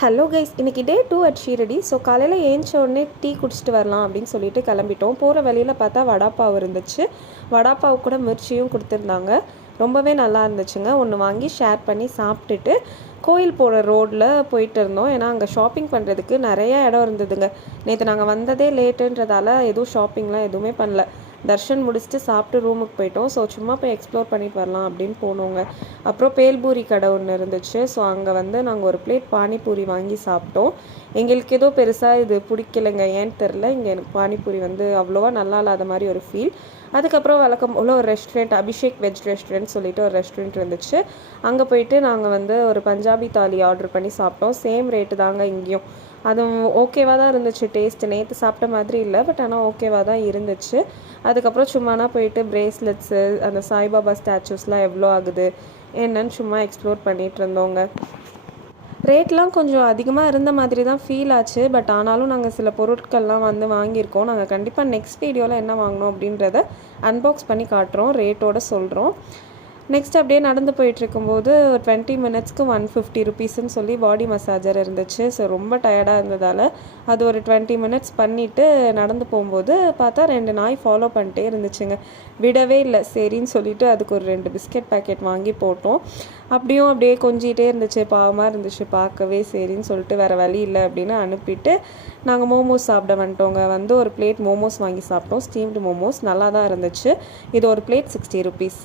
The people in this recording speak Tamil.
ஹலோ கைஸ், இன்றைக்கி டே 2 அட் ஷீரடி. ஸோ காலையில் ஏஞ்ச உடனே டீ குடிச்சிட்டு வரலாம் அப்படின்னு சொல்லிட்டு கிளம்பிட்டோம். போகிற வழியில் பார்த்தா வடாப்பாவு இருந்துச்சு. வடாப்பாவு கூட மிர்ச்சியும் கொடுத்துருந்தாங்க. ரொம்பவே நல்லா இருந்துச்சுங்க. ஒன்று வாங்கி ஷேர் பண்ணி சாப்பிட்டுட்டு கோயில் போகிற ரோடில் போயிட்டு இருந்தோம். ஏன்னா அங்கே ஷாப்பிங் பண்ணுறதுக்கு நிறைய இடம் இருந்ததுங்க. நேற்று நாங்கள் வந்ததே லேட்டுன்றதால எதுவும் ஷாப்பிங்லாம் எதுவுமே பண்ணல. தர்ஷன் முடிச்சுட்டு சாப்பிட்டு ரூமுக்கு போயிட்டோம். ஸோ சும்மா போய் எக்ஸ்ப்ளோர் பண்ணிட்டு வரலாம் அப்படின்னு போனோங்க. அப்புறம் பேல்பூரி கடை ஒன்று இருந்துச்சு. ஸோ அங்கே நாங்கள் ஒரு பிளேட் பானிபூரி வாங்கி சாப்பிட்டோம். எங்களுக்கு ஏதோ பெருசாக இது பிடிக்கலைங்க, ஏன்னு தெரில. இங்கே எனக்கு பானிபூரி அவ்வளோவா நல்லா இல்லாத மாதிரி ஒரு ஃபீல். அதுக்கப்புறம் வழக்கம் போல் ஒரு ரெஸ்டாரண்ட், அபிஷேக் வெஜ் ரெஸ்டாரண்ட் சொல்லிட்டு ஒரு ரெஸ்டாரண்ட் இருந்துச்சு. அங்கே போயிட்டு நாங்கள் ஒரு பஞ்சாபி தாலி ஆர்டர் பண்ணி சாப்பிட்டோம். சேம் ரேட்டு தாங்க இங்கேயும். அது ஓகேவாக தான் இருந்துச்சு. டேஸ்ட்டு நேற்று சாப்பிட்ட மாதிரி இல்லை, பட் ஆனால் ஓகேவாக தான் இருந்துச்சு. அதுக்கப்புறம் சும்மானா போயிட்டு பிரேஸ்லெட்ஸு, அந்த சாய்பாபா ஸ்டாச்சூஸ்லாம் எவ்வளோ ஆகுது என்னன்னு சும்மா எக்ஸ்ப்ளோர் பண்ணிகிட்டு இருந்தோங்க. ரேட்லாம் கொஞ்சம் அதிகமாக இருந்த மாதிரி தான் ஃபீல் ஆச்சு. பட் ஆனாலும் நாங்கள் சில பொருட்கள்லாம் வாங்கியிருக்கோம். நாங்கள் கண்டிப்பாக நெக்ஸ்ட் வீடியோவில் என்ன வாங்கினோம் அப்படின்றத அன்பாக்ஸ் பண்ணி காட்டுறோம், ரேட்டோடு சொல்கிறோம். நெக்ஸ்ட் அப்படியே நடந்து போயிட்டுருக்கும்போது 20 மினிட்ஸ்க்கு 150 ருபீஸ்ன்னு சொல்லி பாடி மசாஜர் இருந்துச்சு. ஸோ ரொம்ப டயர்டாக இருந்ததால் அது ஒரு 20 மினிட்ஸ் பண்ணிவிட்டு நடந்து போகும்போது பார்த்தா 2 நாய் ஃபாலோ பண்ணிட்டே இருந்துச்சுங்க. விடவே இல்லை. சரின்னு சொல்லிவிட்டு அதுக்கு ஒரு 2 பிஸ்கெட் பேக்கெட் வாங்கி போட்டோம். அப்படியே கொஞ்சிகிட்டே இருந்துச்சு. பாவமாக இருந்துச்சு பார்க்கவே. சரின்னு சொல்லிட்டு வேறு வழி இல்லை அப்படின்னு அனுப்பிட்டு நாங்கள் மோமோஸ் சாப்பிட வந்துட்டோங்க. ஒரு பிளேட் மோமோஸ் வாங்கி சாப்பிட்டோம். ஸ்டீம்டு மோமோஸ் நல்லா தான் இருந்துச்சு. இது ஒரு பிளேட் 60 ருபீஸ்.